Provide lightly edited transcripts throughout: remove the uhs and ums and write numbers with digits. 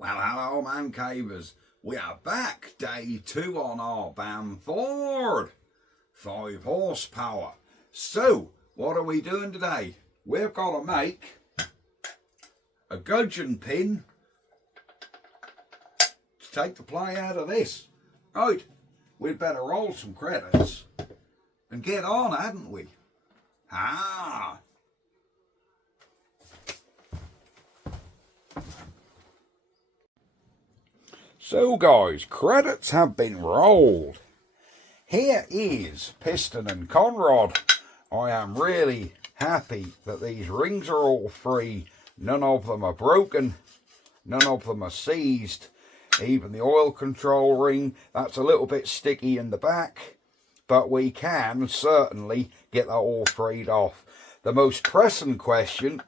Well, hello, man cavers. We are back, day 2 on our Bamford. 5 horsepower. So, what are we doing today? We've got to make a gudgeon pin to take the play out of this. Right, we'd better roll some credits and get on, hadn't we? So guys, credits have been rolled. Here is Piston and Conrod. I am really happy that these rings are all free. None of them are broken. None of them are seized. Even the oil control ring, that's a little bit sticky in the back. But we can certainly get that all freed off. The most pressing question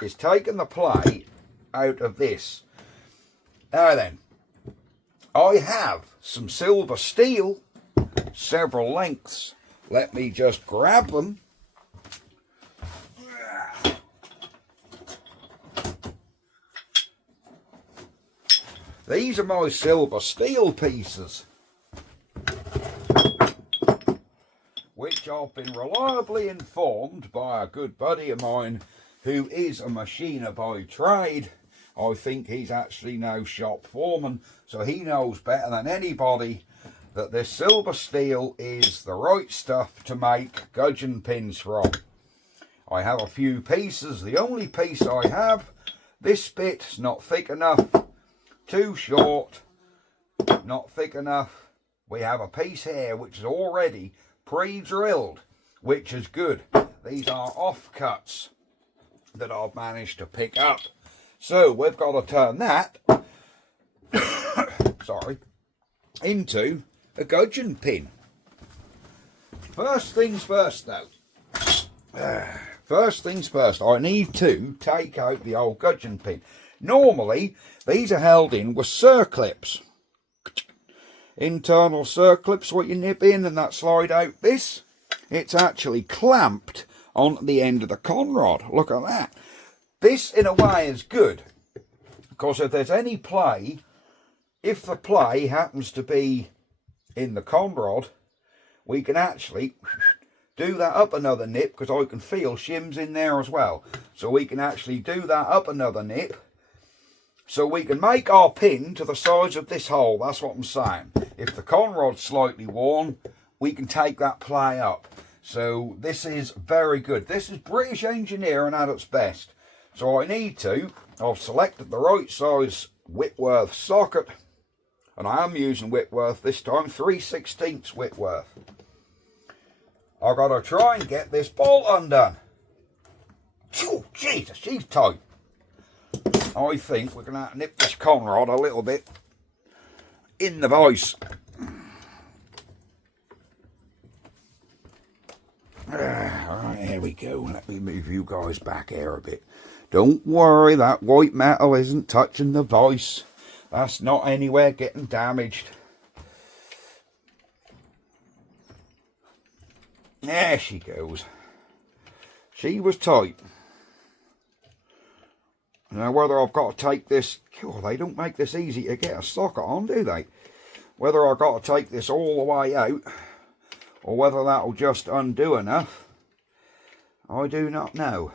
is taking the play out of this. Now then, I have some silver steel, several lengths. Let me just grab them. These are my silver steel pieces, which I've been reliably informed by a good buddy of mine who is a machiner by trade. I think he's actually now shop foreman, so he knows better than anybody that this silver steel is the right stuff to make gudgeon pins from. I have a few pieces. The only piece I have, this bit's not thick enough, too short, not thick enough. We have a piece here which is already pre-drilled, which is good. These are offcuts that I've managed to pick up. So we've got to turn that into a gudgeon pin. First things first though. First things first, I need to take out the old gudgeon pin. Normally, these are held in with circlips. Internal circlips, what you nip in and that slide out this. It's actually clamped on the end of the conrod. Look at that. This, in a way, is good, because if there's any play, if the play happens to be in the conrod, we can actually do that up another nip, because I can feel shims in there as well. So we can actually do that up another nip, so we can make our pin to the size of this hole. That's what I'm saying. If the conrod's slightly worn, we can take that play up. So this is very good. This is British engineering at its best. So I've selected the right size Whitworth socket, and I am using Whitworth this time, 3/16 Whitworth. I've got to try and get this bolt undone. Oh, Jesus, she's tight. I think we're going to have to nip this conrod a little bit in the vise. Alright, here we go. Let me move you guys back here a bit. Don't worry, that white metal isn't touching the vise. That's not anywhere getting damaged. There she goes. She was tight. Now whether I've got to take this... Oh, they don't make this easy to get a socket on, do they? Whether I've got to take this all the way out, or whether that'll just undo enough, I do not know.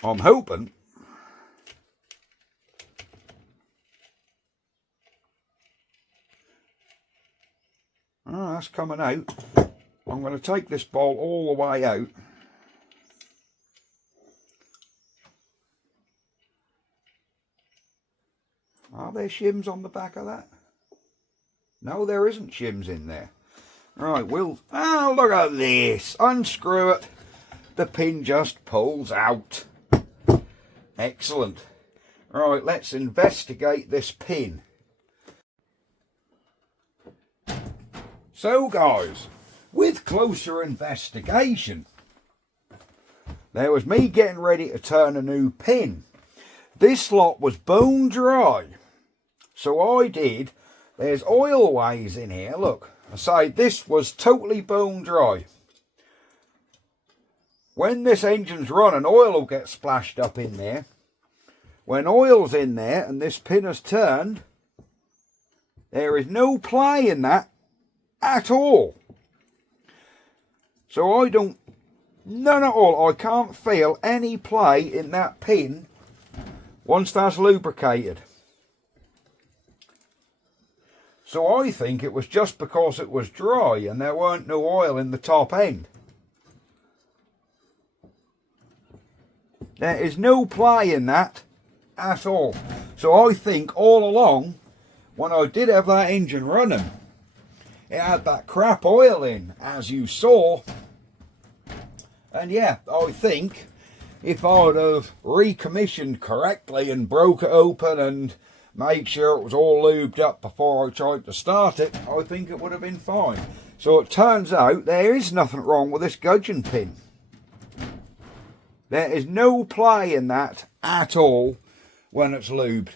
I'm hoping that's coming out. I'm going to take this bolt all the way out. Are there shims on the back of that? No, there isn't shims in there. Right, look at this. Unscrew it. The pin just pulls out. Excellent. Right, let's investigate this pin. So guys, with closer investigation, there was me getting ready to turn a new pin. This lot was bone dry. So I did, there's oil ways in here, look. I say this was totally bone dry. when this engine's running, oil will get splashed up in there. When oil's in there and this pin has turned, there is no play in that at all. So I don't, none at all, I can't feel any play in that pin once that's lubricated. So I think it was just because it was dry and there weren't no oil in the top end. There is no play in that at all. So I think all along, when I did have that engine running, it had that crap oil in, as you saw. And yeah, I think if I would have recommissioned correctly and broke it open and made sure it was all lubed up before I tried to start it, I think it would have been fine. So it turns out there is nothing wrong with this gudgeon pin. There is no play in that at all when it's lubed.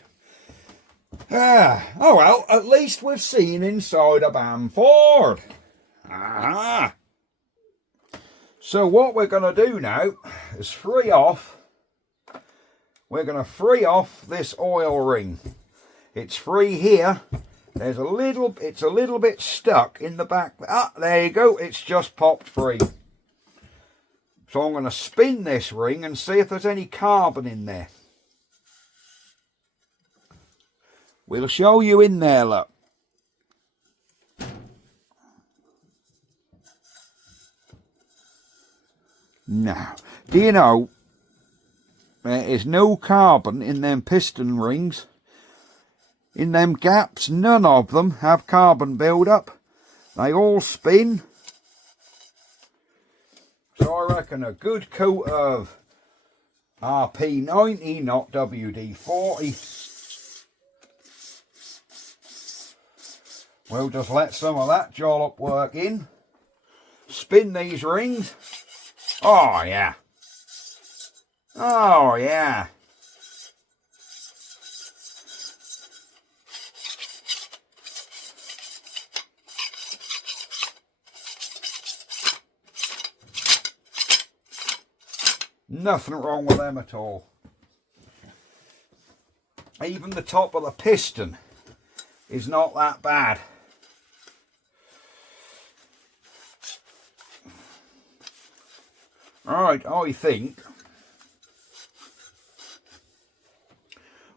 Oh well, at least we've seen inside a Bamford. Aha. So what we're going to do now is free off. We're going to free off this oil ring. It's free here. There's a little, it's a little bit stuck in the back. Ah, there you go. It's just popped free. So I'm going to spin this ring and see if there's any carbon in there. We'll show you in there, look. Now, do you know, there is no carbon in them piston rings. In them gaps, none of them have carbon build-up. They all spin. So I reckon a good coat of RP90, not WD-40. We'll just let some of that jollop work in. Spin these rings. Oh yeah. Oh yeah. Nothing wrong with them at all. Even the top of the piston is not that bad. Alright, I think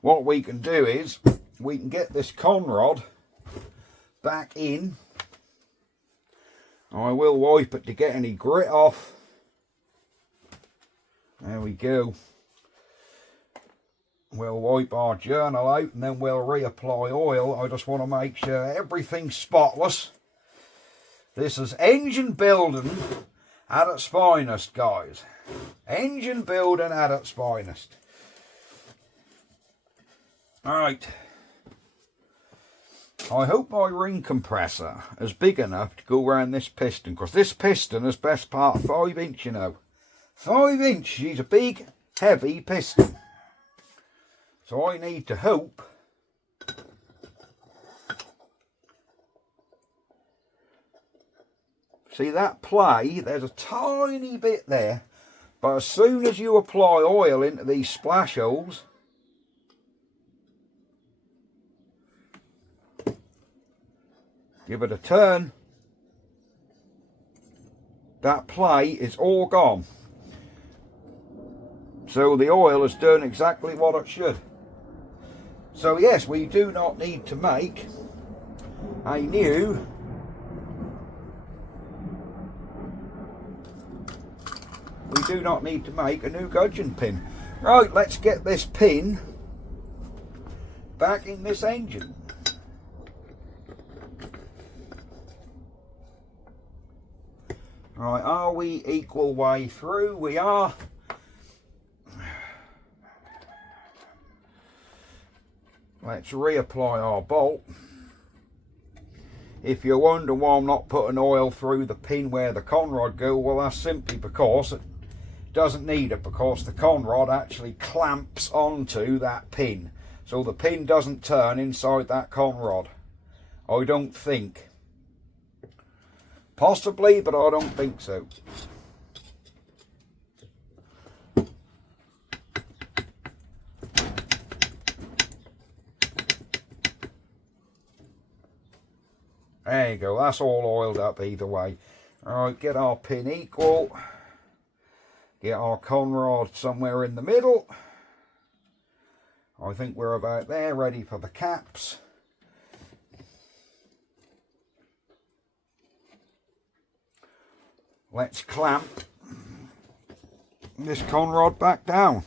what we can do is we can get this conrod back in. I will wipe it to get any grit off. There we go. We'll wipe our journal out and then we'll reapply oil. I just want to make sure everything's spotless. This is engine building at its finest, guys. Engine building at its finest. Alright. I hope my ring compressor is big enough to go around this piston, because this piston is best part 5 inch, you know. 5 inch, she's a big, heavy piston. So I need to hope see that play, there's a tiny bit there, but as soon as you apply oil into these splash holes, give it a turn, that play is all gone. So the oil has done exactly what it should. So yes, we do not need to make a new gudgeon pin. Right, let's get this pin back in this engine. Right, are we equal way through? We are. Let's reapply our bolt. If you wonder why I'm not putting oil through the pin where the conrod go, well, that's simply because it doesn't need it, because the conrod actually clamps onto that pin. So the pin doesn't turn inside that conrod. I don't think. Possibly, but I don't think so. There you go, that's all oiled up either way. Alright, get our pin equal. Get our conrod somewhere in the middle. I think we're about there, ready for the caps. Let's clamp this conrod back down.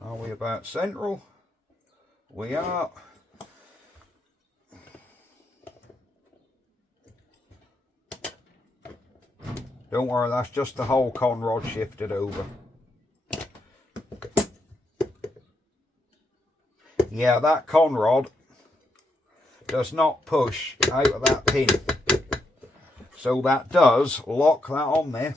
Are we about central? We are. Don't worry, that's just the whole conrod shifted over. Yeah, that conrod does not push out of that pin. So that does lock that on there.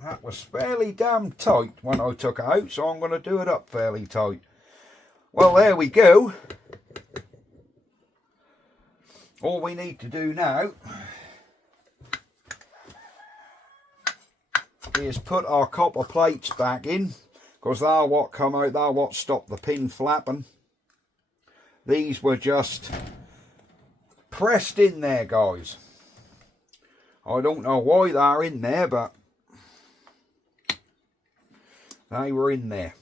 That was fairly damn tight when I took it out, so I'm going to do it up fairly tight. Well, there we go. All we need to do now is put our copper plates back in, because they're what come out, they're what stop the pin flapping. These were just pressed in there, guys. I don't know why they're in there, but they were in there.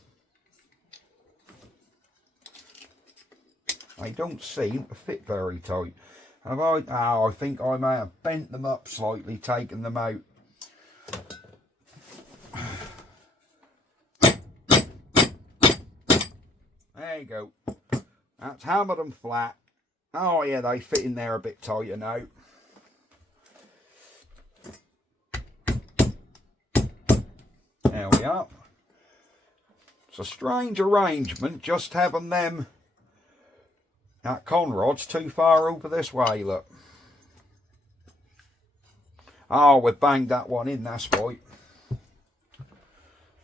They don't seem to fit very tight. Have I? Oh, I think I may have bent them up slightly, taken them out. There you go. That's hammered them flat. Oh yeah, they fit in there a bit tighter now. There we are. It's a strange arrangement, just having them, that conrod's too far over this way, look. Oh, we've banged that one in, that's right.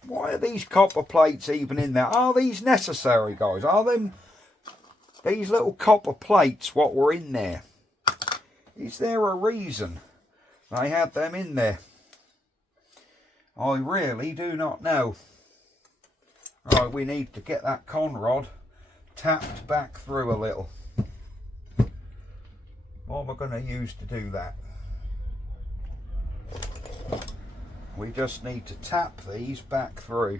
Why are these copper plates even in there? Are these necessary, guys? Are them, these little copper plates, what were in there? Is there a reason they had them in there? I really do not know. Right, we need to get that conrod tapped back through a little. What am I going to use to do that? We just need to tap these back through.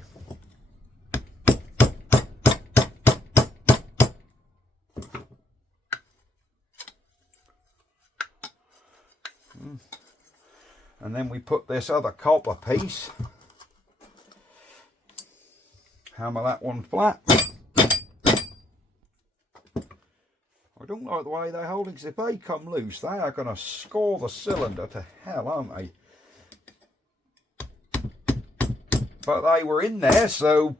And then we put this other copper piece, hammer that one flat. I don't like the way they're holding, because if they come loose, they are going to score the cylinder to hell, aren't they? But they were in there, so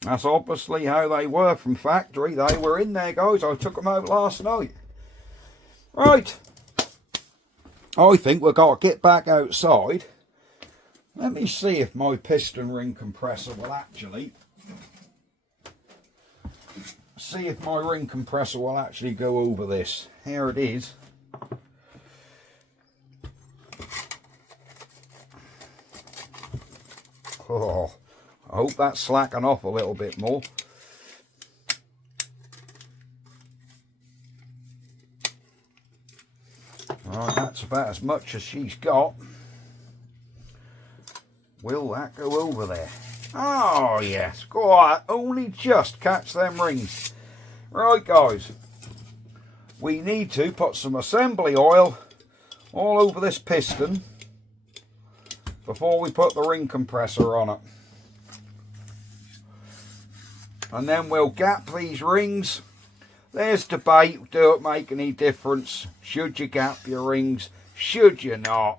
that's obviously how they were from factory. They were in there, guys. I took them out last night. Right. I think we've got to get back outside. Let me see if my piston ring compressor will actually... see if my ring compressor will actually go over this. Here it is. Oh, I hope that's slacking off a little bit more. Right, that's about as much as she's got. Will that go over there? Oh yes, go on, only just catch them rings. Right guys, we need to put some assembly oil all over this piston before we put the ring compressor on it. And then we'll gap these rings. There's debate, do it make any difference? Should you gap your rings? Should you not?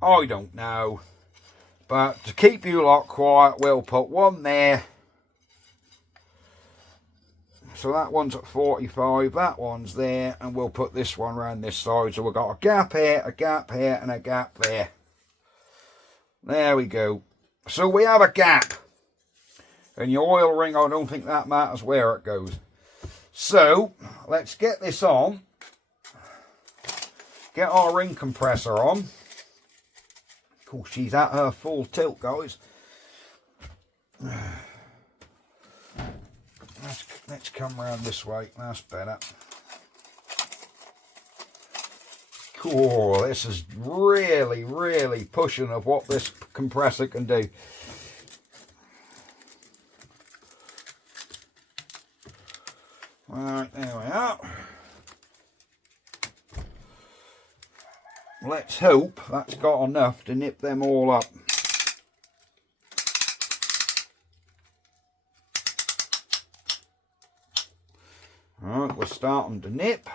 I don't know. But to keep you lot quiet, we'll put one there. So that one's at 45, that one's there, and we'll put this one around this side. So we've got a gap here, and a gap there. There we go. So we have a gap. And your oil ring, I don't think that matters where it goes. So, let's get this on. Get our ring compressor on. Of course, she's at her full tilt, guys. Let's come round this way. That's better. Cool. This is really, really pushing of what this compressor can do. Right, there we are. Let's hope that's got enough to nip them all up. Alright, we're starting to nip.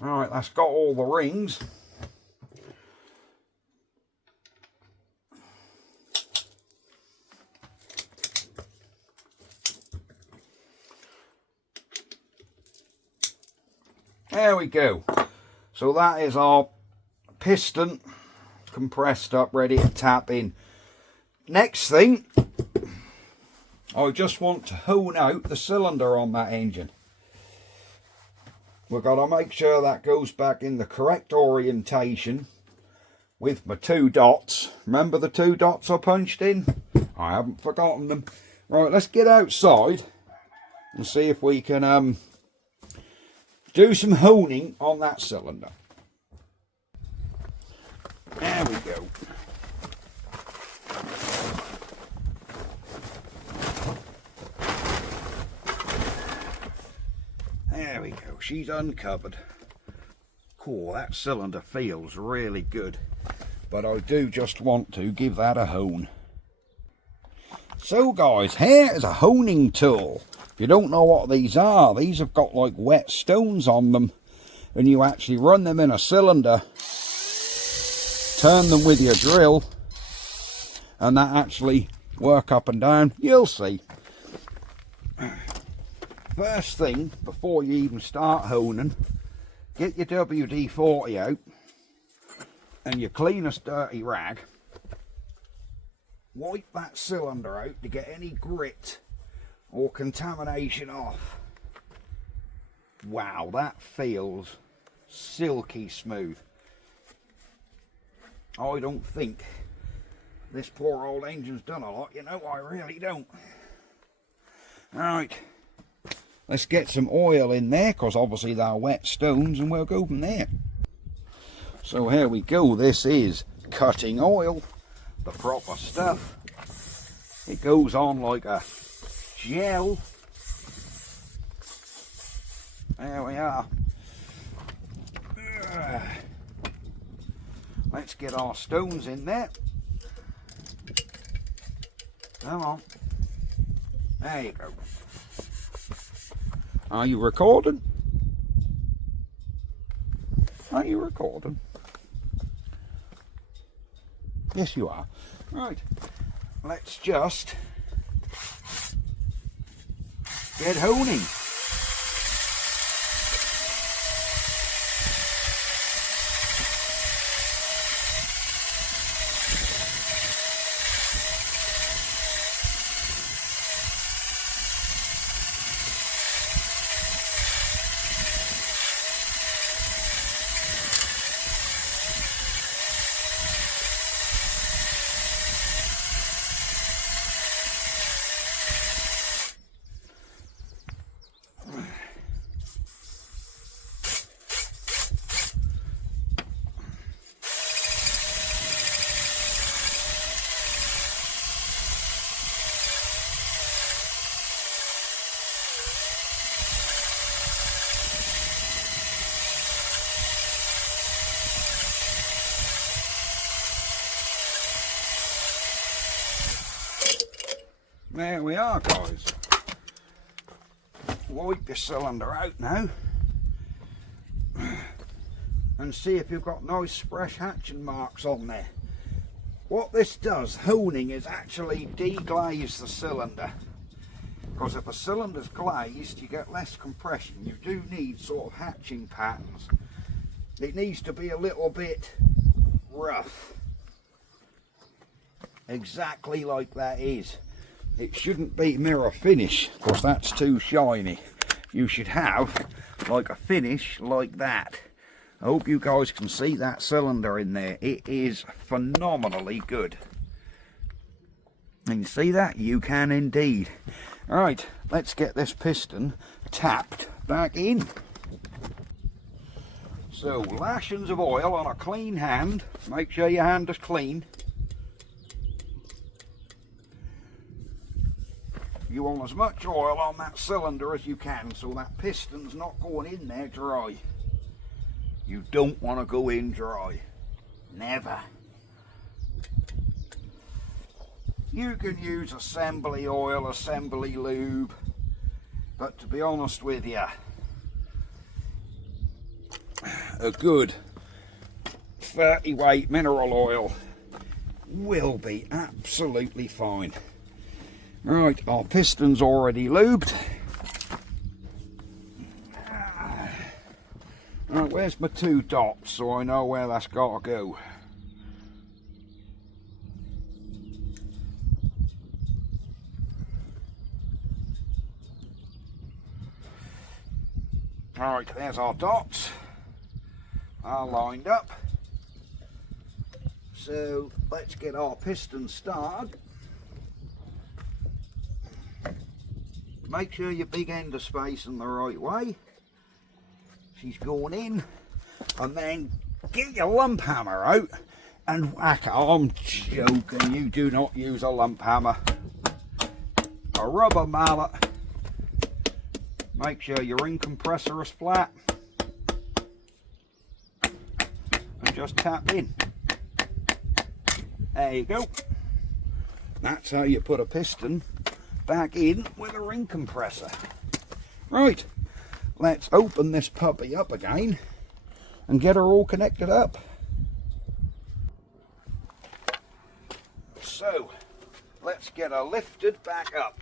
Alright, that's got all the rings. There we go. So that is our piston compressed up, ready to tap in. Next thing, I just want to hone out the cylinder on that engine. We've got to make sure that goes back in the correct orientation with my 2 dots. Remember the 2 dots I punched in? I haven't forgotten them. Right, let's get outside and see if we can do some honing on that cylinder. There we go. There we go. She's uncovered. Cool, that cylinder feels really good. But I do just want to give that a hone. So guys, here is a honing tool. If you don't know what these have got like wet stones on them, and you actually run them in a cylinder, turn them with your drill, and that actually work up and down. You'll see. First thing, before you even start honing, get your WD-40 out and your cleanest dirty rag. Wipe that cylinder out to get any grit or contamination off. Wow, that feels silky smooth. I don't think this poor old engine's done a lot, you know, I really don't. Right, let's get some oil in there, because obviously they're wet stones, and we'll go from there. So here we go, this is cutting oil, the proper stuff. It goes on like a gel. There we are. Let's get our stones in there. Come on. There you go. Are you recording? Are you recording? Yes, you are. Right. Let's just get honing. There we are, guys. Wipe your cylinder out now and see if you've got nice fresh hatching marks on there. What this does, honing, is actually deglaze the cylinder, because if a cylinder's glazed you get less compression. You do need sort of hatching patterns. It needs to be a little bit rough, exactly like that is. it shouldn't be mirror finish, because that's too shiny. You should have like a finish like that. I hope you guys can see that cylinder in there. It is phenomenally good. And you see that? You can indeed. Alright, let's get this piston tapped back in. So, lashings of oil on a clean hand. Make sure your hand is clean. You want as much oil on that cylinder as you can, so that piston's not going in there dry. You don't want to go in dry. Never. You can use assembly oil, assembly lube, but to be honest with you, a good 30 weight mineral oil will be absolutely fine. Right, our piston's already lubed. Right, where's my 2 dots so I know where that's got to go? Alright, there's our dots. Are lined up. So let's get our piston started. Make sure your big end is facing the right way. She's going in, and then get your lump hammer out and whack it. I'm joking, you do not use a lump hammer. A rubber mallet. Make sure your ring compressor is flat. And just tap in. There you go. That's how you put a piston back in with a ring compressor. Right, let's open this puppy up again and get her all connected up. So, let's get her lifted back up.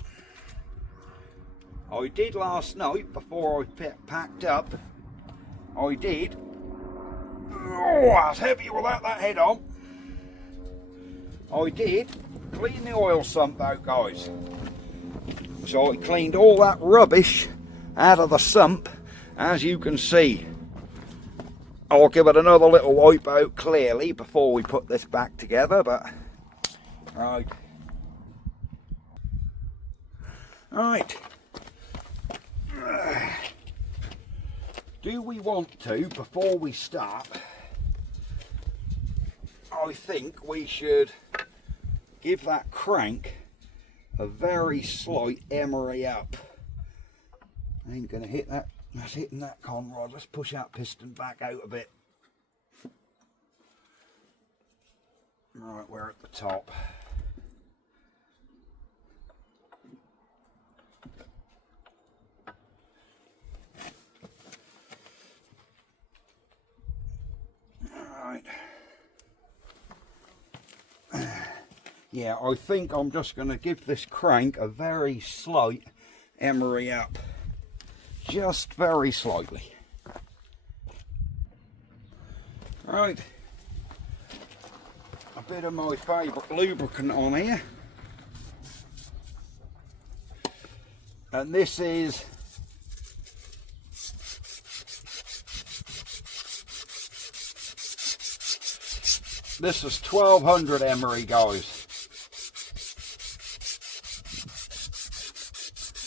I did last night, before I packed up, I did, oh, that's heavy without that head on. I did clean the oil sump out, guys. So I cleaned all that rubbish out of the sump, as you can see. I'll give it another little wipe out clearly before we put this back together, but right. Right. Do we want to, before we start, I think we should give that crank a very slight emery up. I ain't gonna hit that, that's hitting that con rod. Let's push that piston back out a bit. Right, we're at the top. Alright. Yeah, I think I'm just going to give this crank a very slight emery up. Just very slightly. Right. A bit of my favourite lubricant on here. And this is This is 1200 emery, guys.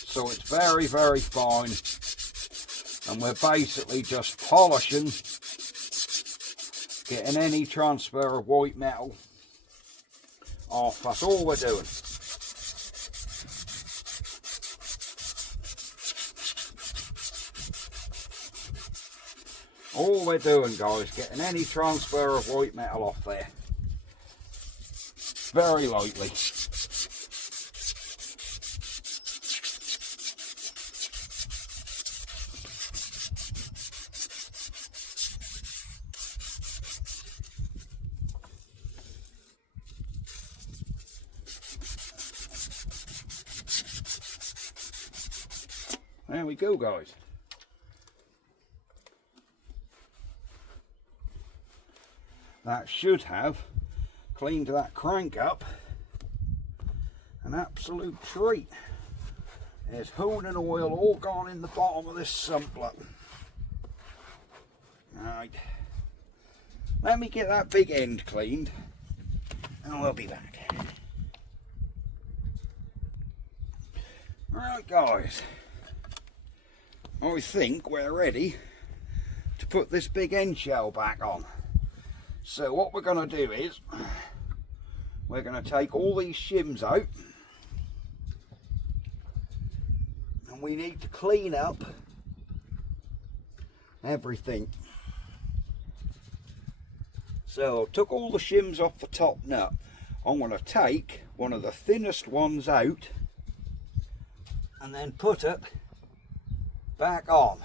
So it's very, very fine. And we're basically just polishing, getting any transfer of white metal off. That's all we're doing. All we're doing, guys, getting any transfer of white metal off there. Very lightly. There we go, guys. That should have cleaned that crank up An absolute treat. There's hooning oil all gone in the bottom of this sampler. Right, let me get that big end cleaned and we'll be back. Right guys, I think we're ready to put this big end shell back on. So what we're going to do is we're going to take all these shims out and we need to clean up everything. So I took all the shims off the top nut. I'm going to take one of the thinnest ones out and then put it back on.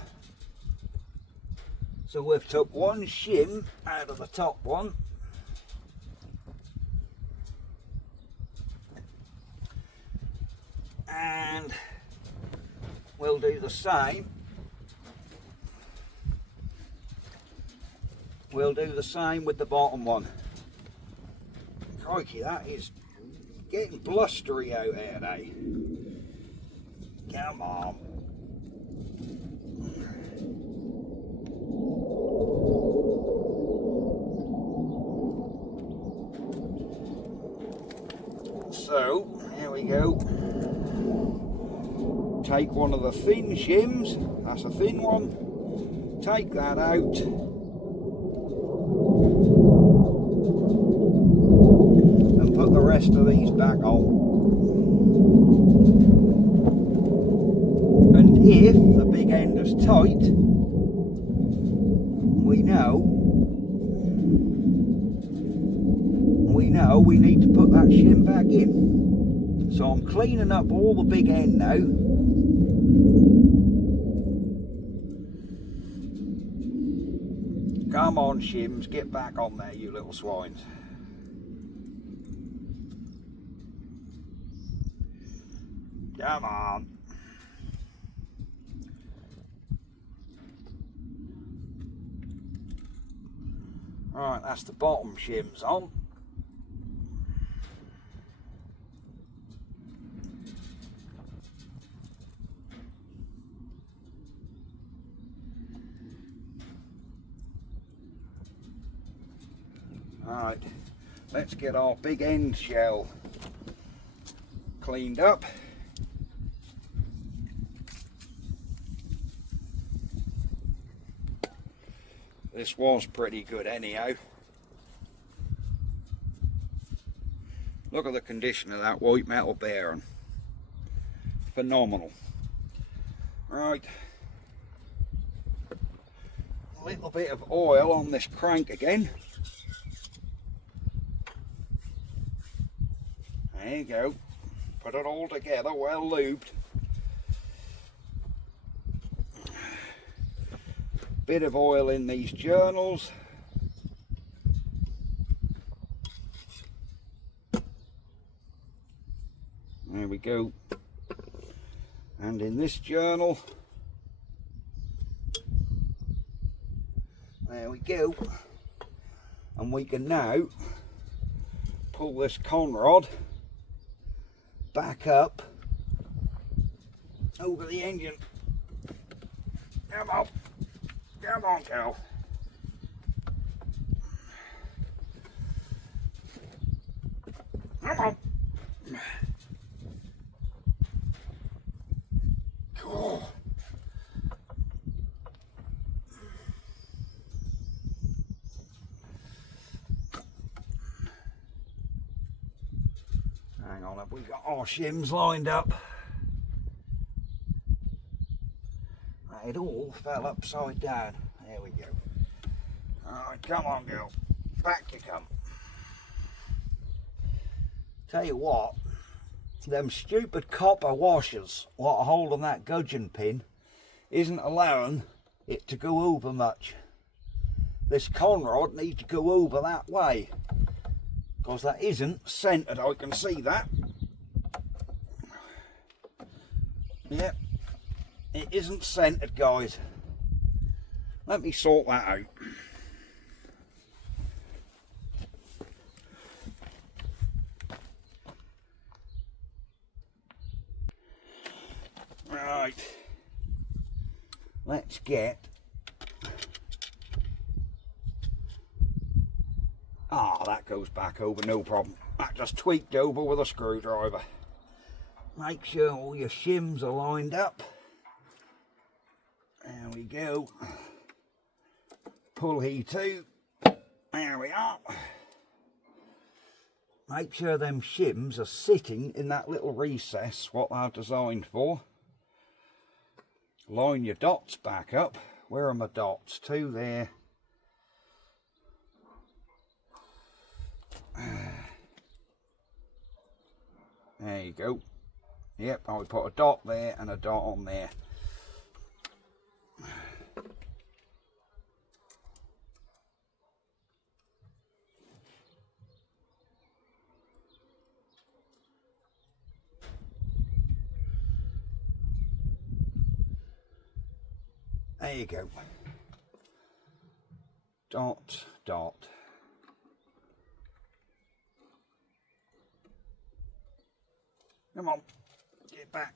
So we've took one shim out of the top one, and we'll do the same. We'll do the same with the bottom one. Crikey, that is getting blustery out here, eh? Come on. So, here we go. Take one of the thin shims, that's a thin one, take that out. And put the rest of these back on. And if the big end is tight, we know we need to put that shim back in. So I'm cleaning up all the big end now. Come on shims, get back on there you little swines. Come on. Right, that's the bottom shims on. Right, let's get our big end shell cleaned up. This was pretty good anyhow. Look at the condition of that white metal bearing. Phenomenal. Right. A little bit of oil on this crank again. There you go. Put it all together, well lubed. Bit of oil in these journals. There we go. And in this journal. There we go. And we can now pull this conrod back up over the engine. Come on. Come on, girl. Come on. Cool. Hang on, have we got our shims lined up? It all fell upside down. There we go. Alright, come on girl. Back you come. Tell you what, them stupid copper washers what are holding that gudgeon pin isn't allowing it to go over much. This conrod needs to go over that way, because that isn't centered. I can see that. Yep. It isn't centered, guys. Let me sort that out. Right, let's get, that goes back over, no problem. That just tweaked over with a screwdriver. Make sure all your shims are lined up. There we go. Pull he to. There we are. Make sure them shims are sitting in that little recess what they're designed for. Line your dots back up. Where are my dots? Two there. There you go. Yep, I would put a dot there and a dot on there. There you go. Dot, dot. Come on, get back.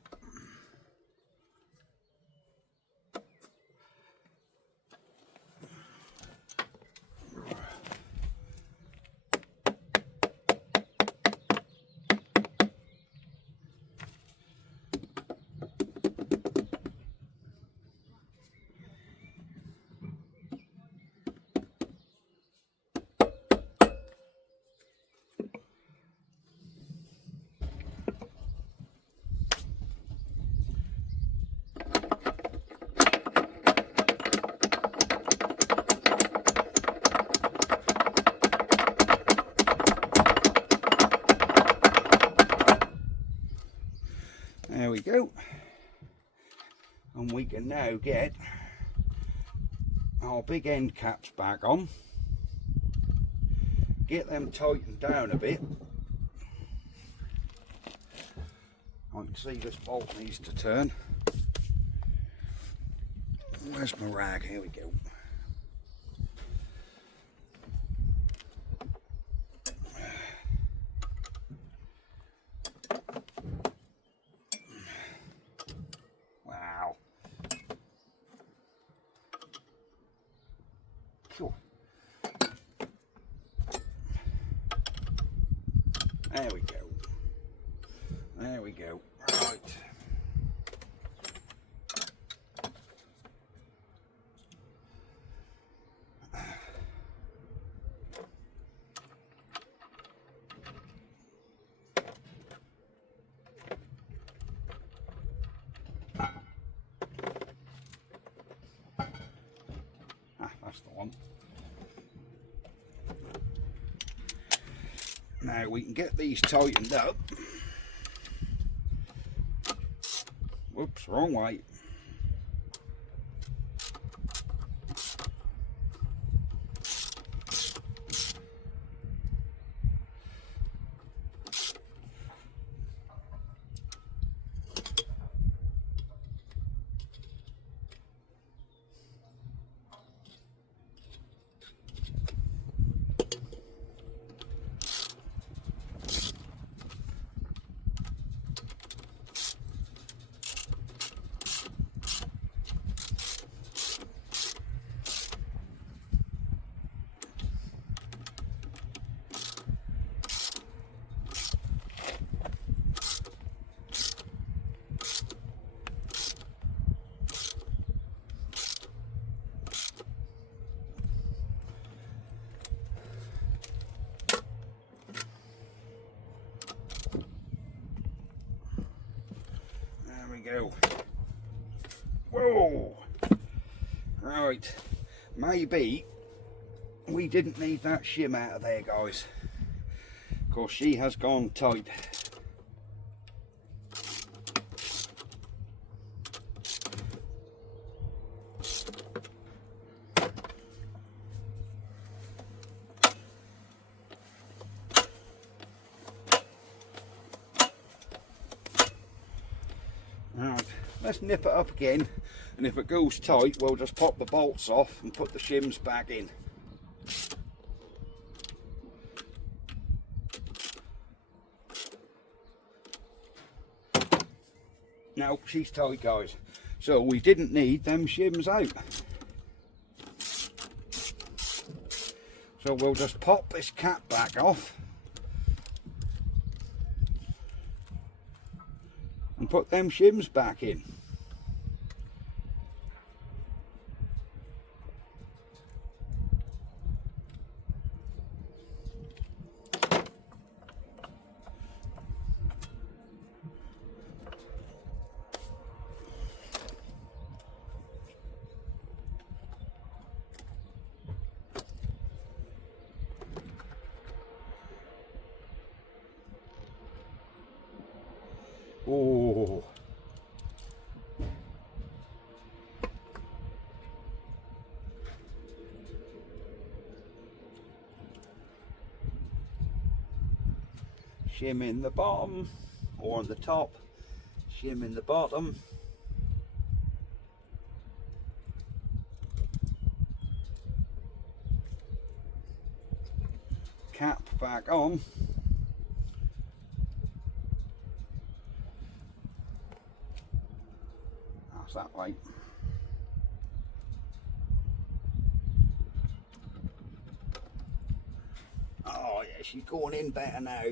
There we go, and we can now get our big end caps back on, get them tightened down a bit. I can see this bolt needs to turn. Where's my rag? Here we go. There we go. There we go. Right. That's the one. Now we can get these tightened up. Whoops, wrong way. Go. Whoa! Right, maybe we didn't need that shim out of there, guys. Of course, she has gone tight. Let's nip it up again, and if it goes tight, we'll just pop the bolts off and put the shims back in. No, she's tight, guys. So we didn't need them shims out. So we'll just pop this cap back off and put them shims back in. Oh, shim in the bottom or on the top, shim in the bottom. Cap back on. That's that way. Oh yeah, she's going in better now.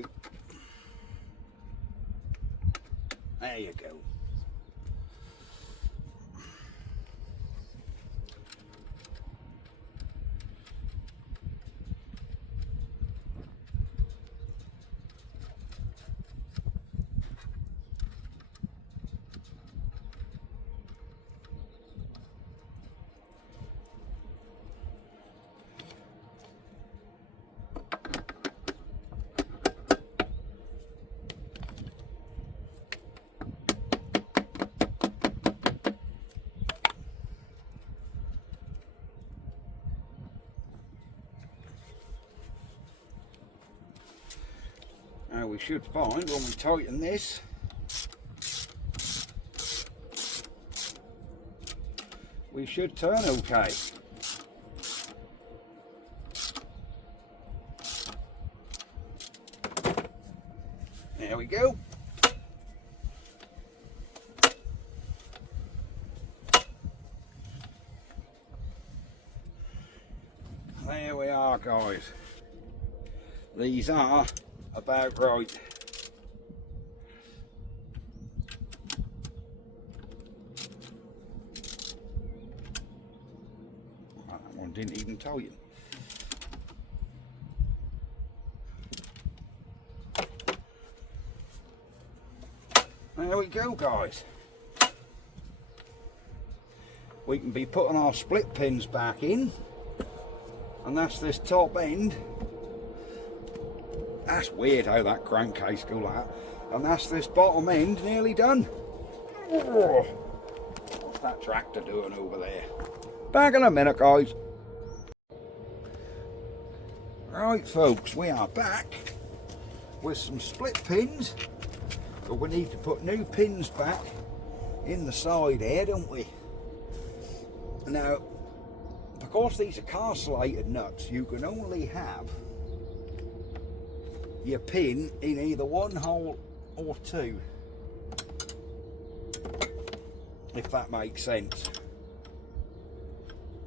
There you go. Now we should find when we tighten this, we should turn okay. There we go. There we are, guys. These are about right. That one didn't even tighten. There we go, guys. We can be putting our split pins back in, and that's this top end. That's weird how that crankcase go like that. And that's this bottom end nearly done. Oh, what's that tractor doing over there? Back in a minute, guys. Right, folks, we are back with some split pins. But we need to put new pins back in the side here, don't we? Now, because these are castellated nuts, you can only have your pin in either one hole or two, if that makes sense.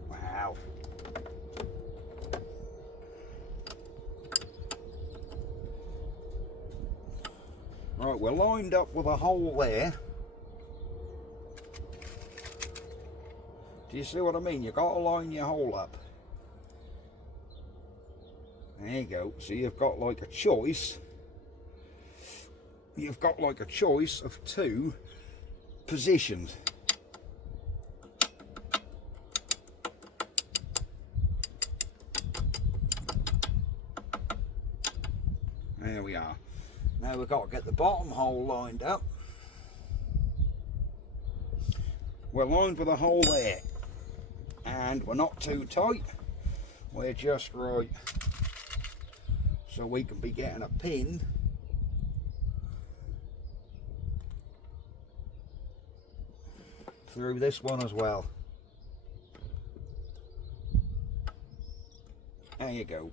Wow. Right, we're lined up with a hole there. Do you see what I mean? You've got to line your hole up. There you go. So you've got like a choice. You've got like a choice of two positions. There we are. Now we've got to get the bottom hole lined up. We're lined with a hole there. And we're not too tight. We're just right. So we can be getting a pin through this one as well. There you go.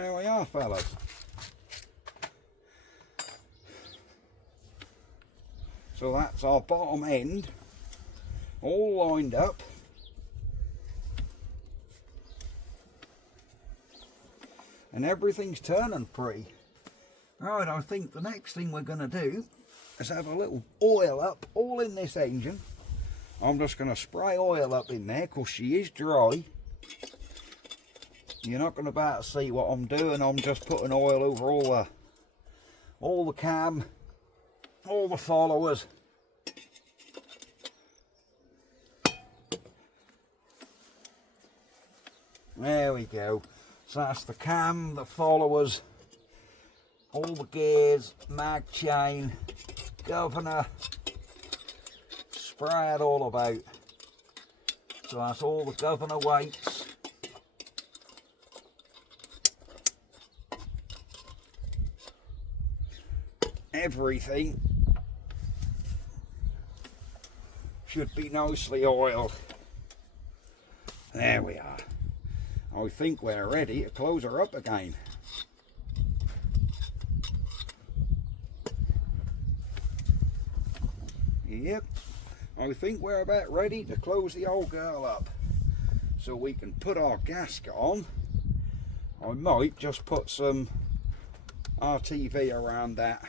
There we are, fellas. So that's our bottom end all lined up. And everything's turning pretty. Right, I think the next thing we're going to do is have a little oil up all in this engine. I'm just going to spray oil up in there because she is dry. You're not going to be able to see what I'm doing. I'm just putting oil over all the cam, all the followers. There we go. So that's the cam, the followers, all the gears, mag chain, governor, spray it all about. So that's all the governor weights. Everything should be nicely oiled. There we are. I think we're ready to close her up again. Yep, I think we're about ready to close the old girl up. So we can put our gasket on. I might just put some RTV around that,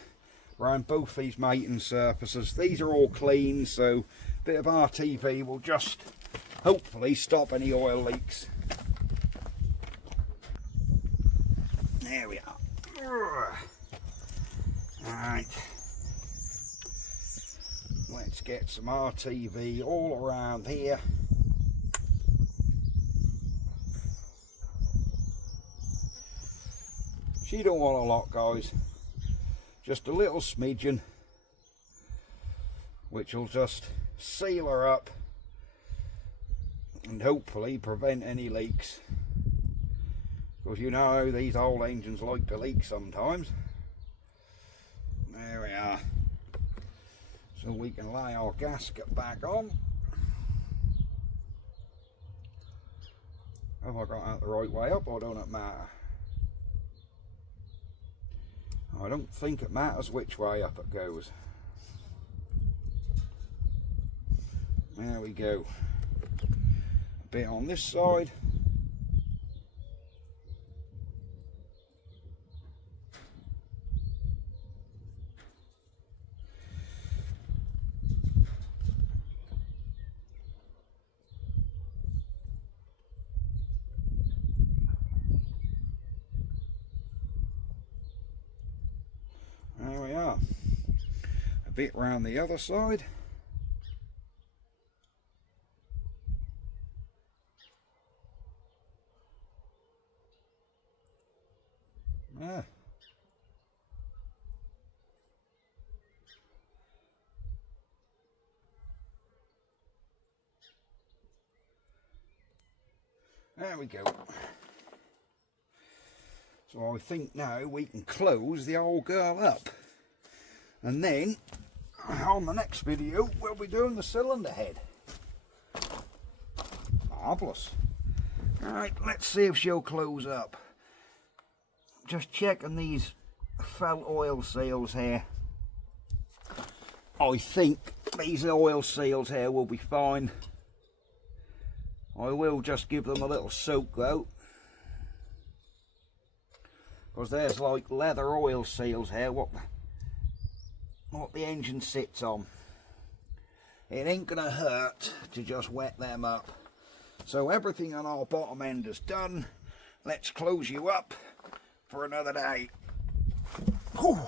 around both these mating surfaces. These are all clean, so a bit of RTV will just hopefully stop any oil leaks. There we are. Alright. Let's get some RTV all around here. She don't want a lot, guys. Just a little smidgen, which will just seal her up and hopefully prevent any leaks. Because you know these old engines like to leak sometimes. There we are. So we can lay our gasket back on. Have I got that the right way up or don't it matter? I don't think it matters which way up it goes. There we go. A bit on this side. There we are. A bit round the other side. Ah. There we go. So I think now we can close the old girl up. And then, on the next video, we'll be doing the cylinder head. Marvellous. Alright, let's see if she'll close up. Just checking these felt oil seals here. I think these oil seals here will be fine. I will just give them a little soak though. Because there's like leather oil seals here, what the engine sits on. It ain't gonna hurt to just wet them up. So everything on our bottom end is done. Let's close you up for another day. Whew.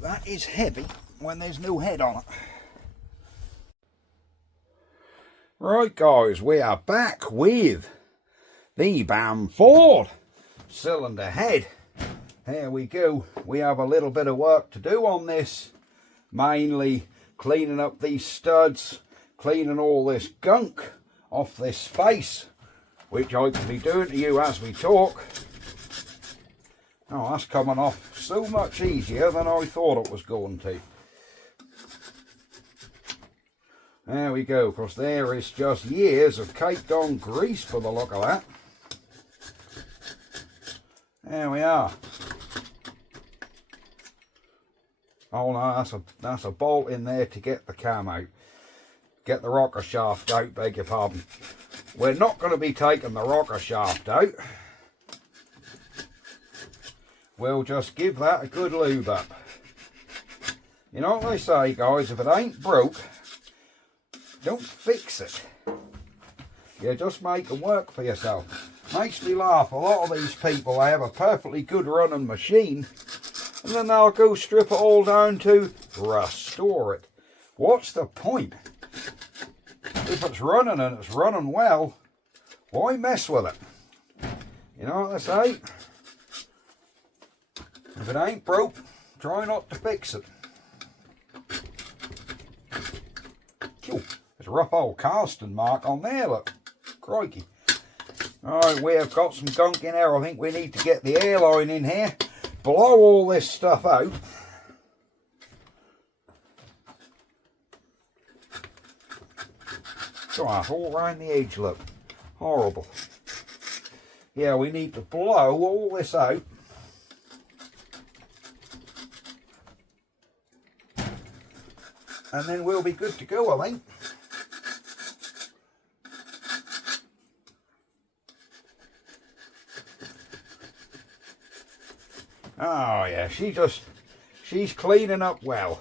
That is heavy when there's no head on it. Right guys, we are back with the Bamford cylinder head. Here we go. We have a little bit of work to do on this, mainly cleaning up these studs, cleaning all this gunk off this space, which I can be doing to you as we talk. Oh, that's coming off so much easier than I thought it was going to. There we go, because there is just years of caked on grease for the look of that. There we are. Oh no, that's a bolt in there to get the cam out. Get the rocker shaft out, beg your pardon. We're not going to be taking the rocker shaft out. We'll just give that a good lube up. You know what they say, guys, if it ain't broke, don't fix it. You just make them work for yourself. Makes me laugh. A lot of these people, they have a perfectly good running machine, and then they'll go strip it all down to restore it. What's the point? If it's running and it's running well, why mess with it? You know what they say? If it ain't broke, try not to fix it. There's a rough old casting mark on there, look. Crikey. Alright, we have got some gunk in here. I think we need to get the airline in here. Blow all this stuff out. God, all around the edge, look. Horrible. Yeah, we need to blow all this out. And then we'll be good to go, I think. Oh yeah, she's cleaning up well.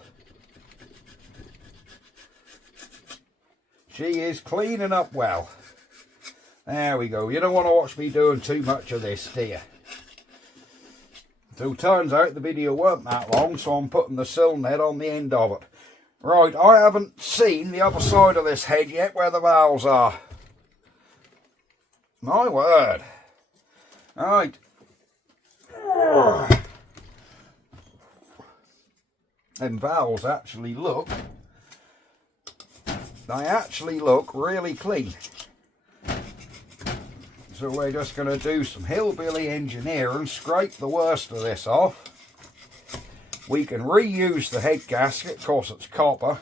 She is cleaning up well. There we go. You don't want to watch me doing too much of this, do you? So turns out the video weren't that long, so I'm putting the cylinder head on the end of it. Right, I haven't seen the other side of this head yet where the valves are. My word. Right. Them valves actually look, really clean. So we're just going to do some hillbilly engineering, scrape the worst of this off. We can reuse the head gasket, of course it's copper.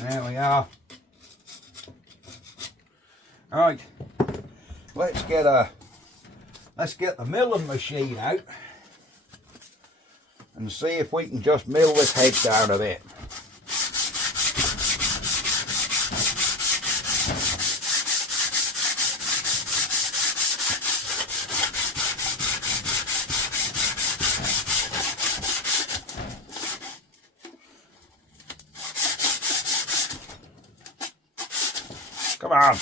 There we are. Right, let's get the milling machine out and see if we can just mill this head down a bit. Come on.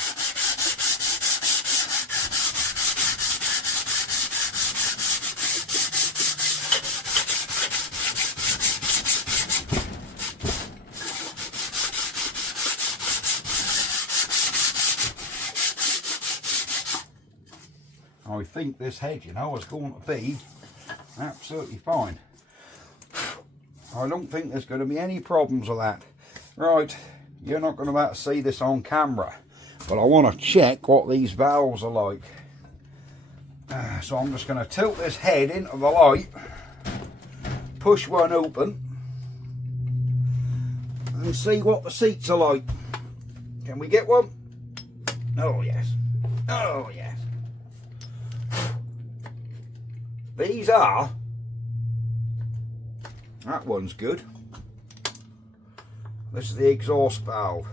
I think this head, you know, is going to be absolutely fine. I don't think there's going to be any problems with that. Right, you're not going to be able to see this on camera, but I want to check what these valves are like. So I'm just going to tilt this head into the light, push one open, and see what the seats are like. Can we get one? Oh yes. Oh yes. These are, that one's good. This is the exhaust valve.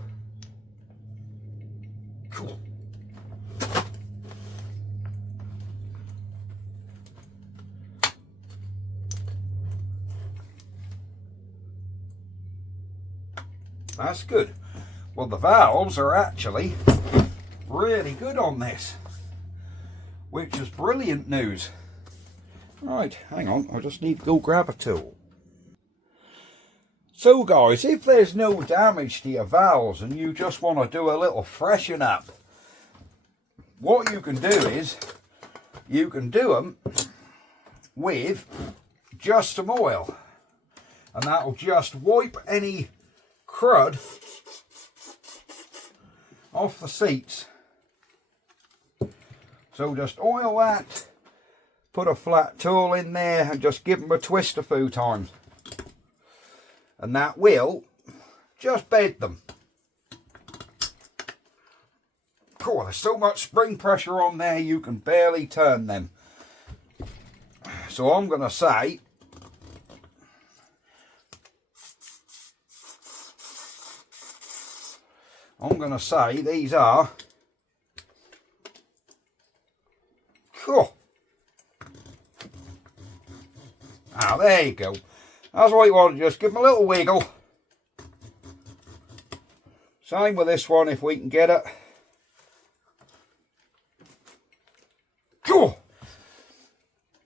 Cool. That's good. Well, the valves are actually really good on this, which is brilliant news. Right, hang on, I just need to go grab a tool. So guys, if there's no damage to your valves and you just want to do a little freshen up, what you can do is, you can do them with just some oil. And that'll just wipe any crud off the seats. So just oil that. Put a flat tool in there and just give them a twist a few times. And that will just bed them. Cool, there's so much spring pressure on there you can barely turn them. So I'm going to say, these are, cool. Ah, there you go. That's what you want to just give them a little wiggle. Same with this one if we can get it. Cool.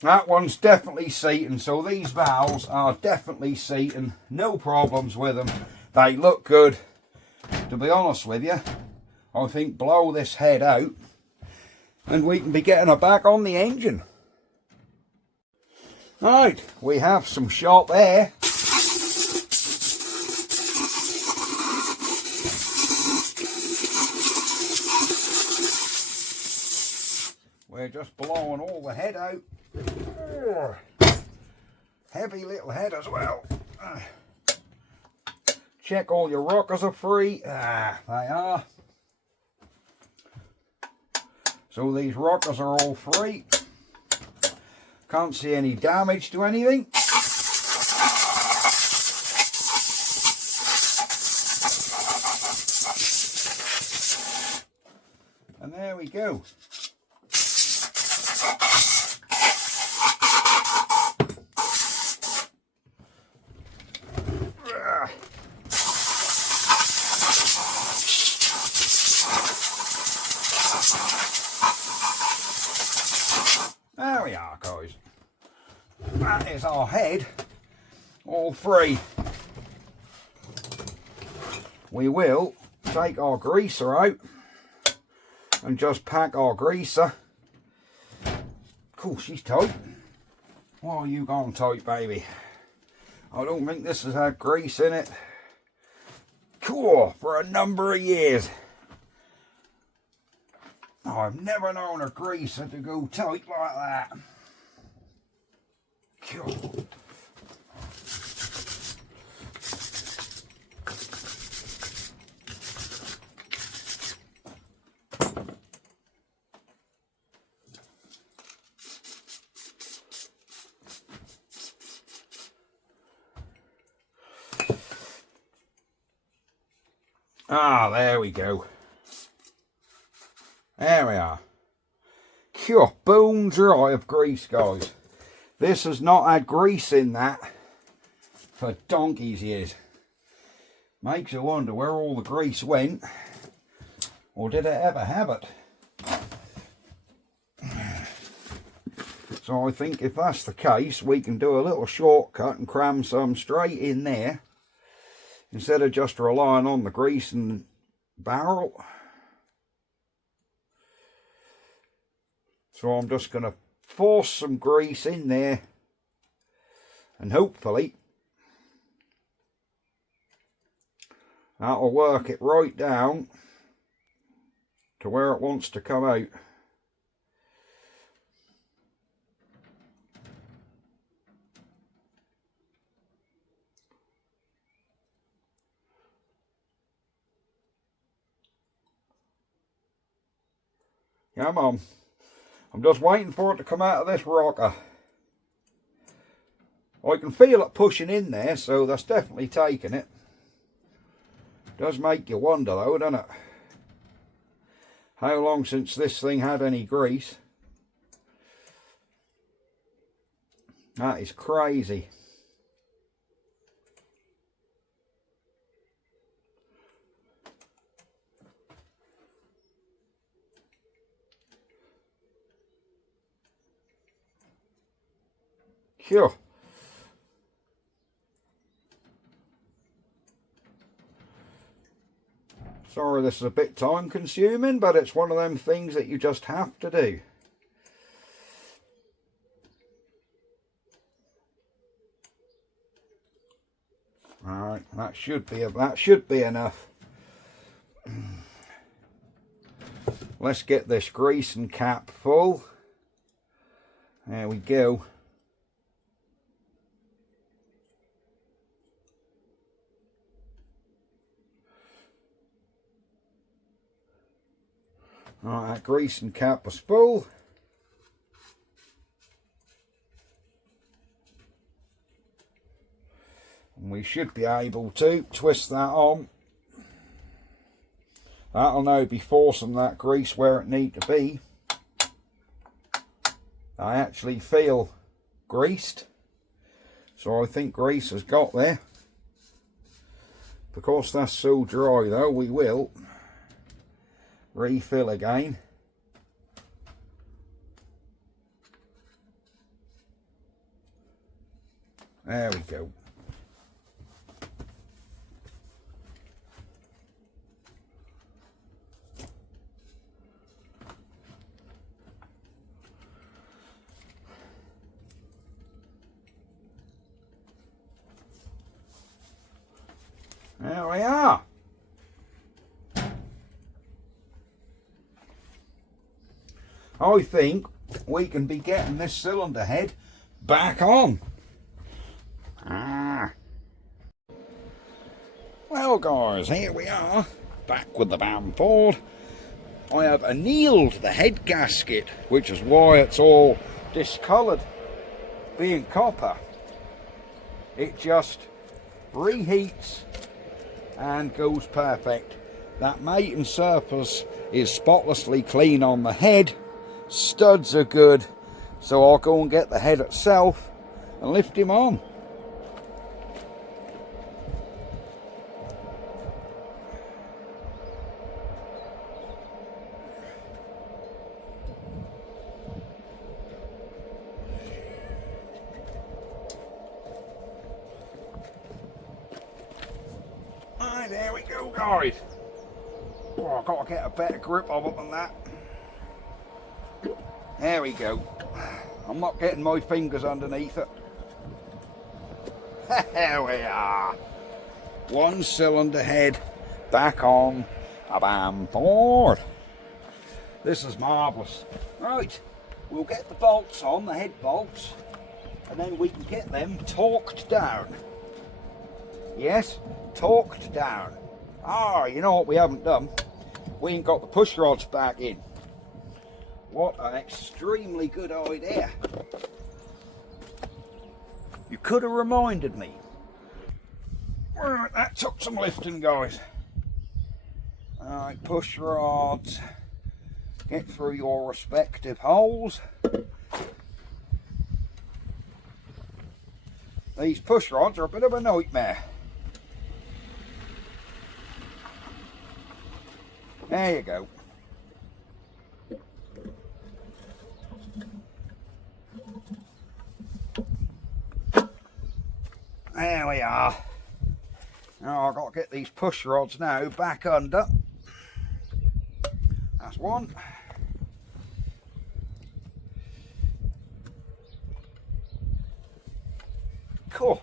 That one's definitely seating, so these valves are definitely seating. No problems with them. They look good. To be honest with you, I think blow this head out and we can be getting her back on the engine. Right, we have some shop air. We're just blowing all the head out. Heavy little head as well. Check all your rockers are free. Ah, they are. So these rockers are all free. Can't see any damage to anything. And there we go. There we are, guys. That is our head all free. We will take our greaser out and just pack our greaser. Cool, she's tight. What are you going tight, baby? I don't think this has had grease in it. Cool, for a number of years. I've never known a greaser to go tight like that. Cool. Ah, there we go. There we are. Pure bone dry of grease, guys. This has not had grease in that for donkey's years. Makes you wonder where all the grease went, or did it ever have it? So I think if that's the case, we can do a little shortcut and cram some straight in there instead of just relying on the grease and barrel. So I'm just going to force some grease in there and hopefully that'll work it right down to where it wants to come out. Come on. I'm just waiting for it to come out of this rocker. I can feel it pushing in there, so that's definitely taking it. Does make you wonder though, doesn't it? How long since this thing had any grease? That is crazy. Phew. Sorry this is a bit time consuming, but it's one of them things that you just have to do. Alright, that should be enough. Let's get this grease and cap full. There we go. Alright, grease and cap a spool. And we should be able to twist that on. That'll now be forcing that grease where it needs to be. I actually feel greased, so I think grease has got there. Because that's so dry though, we will refill again. There we go. There we are. I think we can be getting this cylinder head back on. Well guys, here we are, back with the Bamford. I have annealed the head gasket, which is why it's all discoloured, being copper. It just reheats and goes perfect. That mating surface is spotlessly clean on the head. Studs are good, so I'll go and get the head itself and lift him on. Right, there we go guys. Oh, I've got to get a better grip of it than that. There we go. I'm not getting my fingers underneath it. There we are. One cylinder head back on a Bamford. This is marvellous. Right, we'll get the bolts on, the head bolts, and then we can get them torqued down. Yes, torqued down. You know what we haven't done? We ain't got the push rods back in. What an extremely good idea. You could have reminded me. Right, that took some lifting, guys. Alright, push rods. Get through your respective holes. These push rods are a bit of a nightmare. There you go. There we are. Now I've got to get these push rods now back under. That's one. Cool.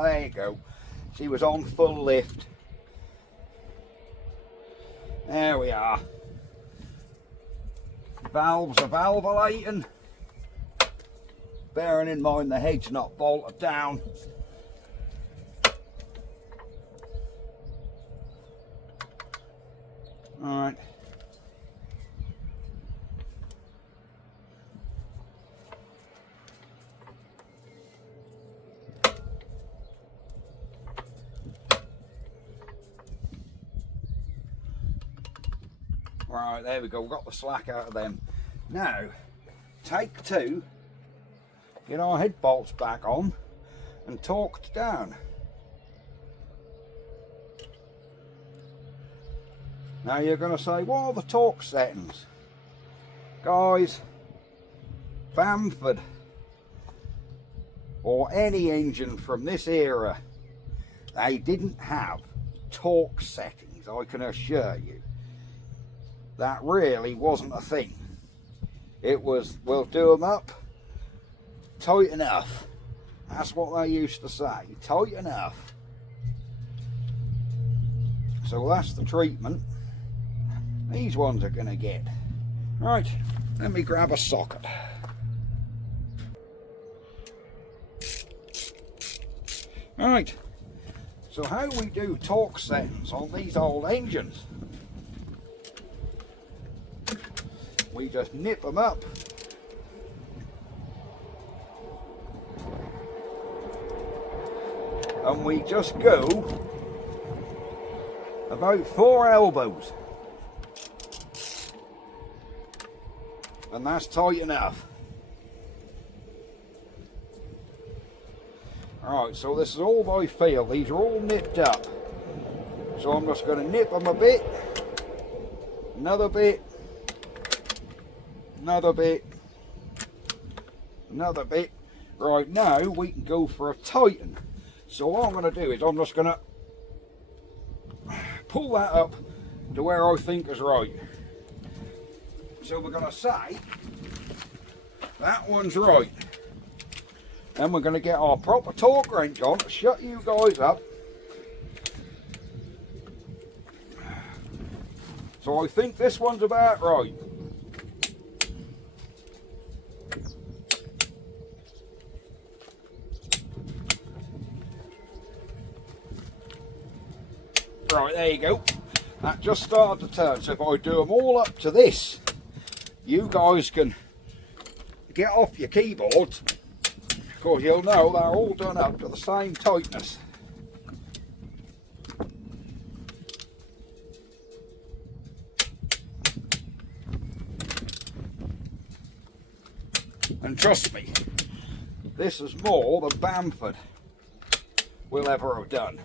There you go. She was on full lift. There we are. Valves are valvulating. Bearing in mind the head's not bolted down. Alright. Right, there we go, we've got the slack out of them. Now, take two, get our head bolts back on and torqued down. Now you're going to say, what are the torque settings? Guys, Bamford, or any engine from this era, they didn't have torque settings, I can assure you. That really wasn't a thing. It was, we'll do them up tight enough That's what they used to say. Tight enough. So that's the treatment these ones are going to get. Right, let me grab a socket. Right, so how we do torque settings on these old engines? We just nip them up. And we just go about 4 elbows. And that's tight enough. Alright, so this is all by feel. These are all nipped up. So I'm just going to nip them a bit. Another bit. Another bit. Another bit. Right, now we can go for a tighten. So what I'm going to do is I'm just going to pull that up to where I think is right. So we're going to say that one's right. Then we're going to get our proper torque wrench on to shut you guys up. So I think this one's about right. Right, there you go. That just started to turn. So if I do them all up to this, you guys can get off your keyboards. Of course, you'll know they're all done up to the same tightness. And trust me, this is more than Bamford will ever have done.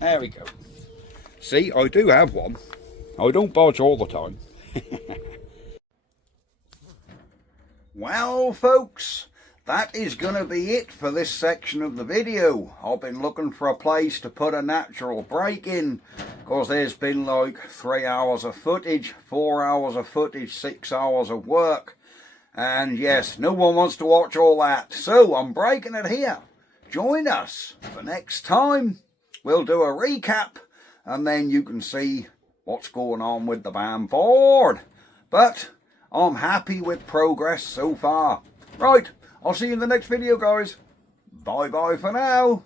There we go. See, I do have one. I don't budge all the time. Well, folks, that is going to be it for this section of the video. I've been looking for a place to put a natural break in, because there's been like 3 hours of footage, 4 hours of footage, 6 hours of work. And yes, no one wants to watch all that. So I'm breaking it here. Join us for next time. We'll do a recap, and then you can see what's going on with the Bamford. But I'm happy with progress so far. Right, I'll see you in the next video, guys. Bye bye for now.